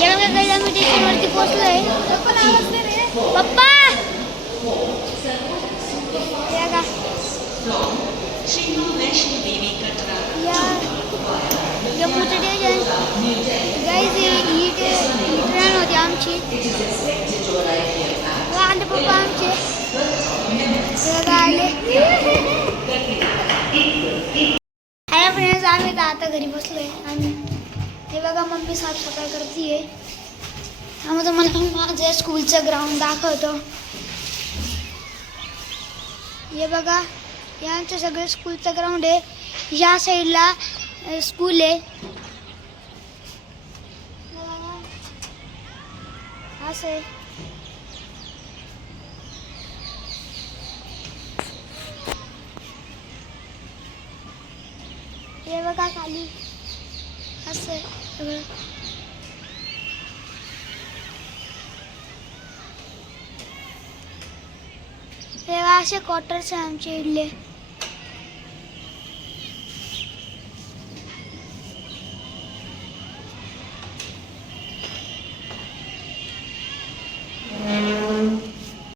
या बघा गाईज आम्ही स्टेशनवरती पोहोचलोय. पप्पा या का या पुढचं स्टेशन गाईज ही ट्रेन होती आमची. आले पप्पा आमचे आले. हाय फ्रेंड्स आम्ही तर आता घरी बसलोय. आम्ही हे बघा मम्मी साफसफाई करते. आम्ही तुम्हाला माझ्या स्कूलचं ग्राउंड दाखवतो. हे बघा हे आमचं सगळं स्कूलचं ग्राउंड आहे. या साईडला स्कूल आहे. असं आहे. हे बघा खाली असं आहे. हे असे क्वार्टर्स आहे आमचे इथले.